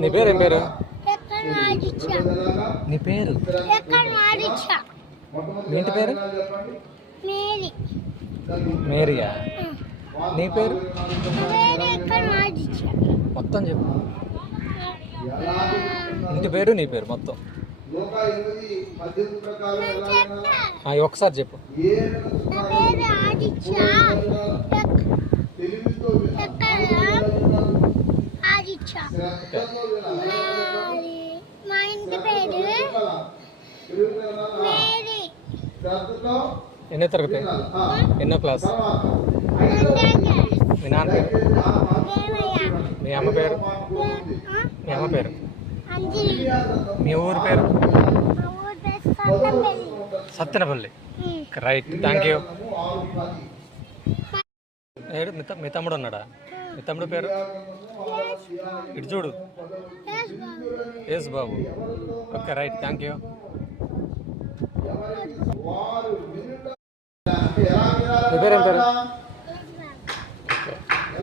నీ పేరు ఏం పేరు? నీ పేరు మీ ఇంటి పేరు? మేరియా. నీ పేరు మొత్తం చెప్పు. ఇంటి పేరు నీ పేరు మొత్తం ఒకసారి చెప్పు. మా ఇంటి పేరు మేరీ. ఎన్నో తరగతి? ఎన్నో క్లాస్? మీ నాన్న పేరు? మీ అమ్మ పేరు? మీ అమ్మ పేరు? మీ ఊరు పేరు? సత్తెనపల్లి. Right, thank you. మీ తమ్ముడు ఉన్నాడా? మీ తమ్ముడు పేరు? ఇటు చూడు. ఎస్ బాబు. Okay, right, thank you. మీ పేరు ఏం పేరు?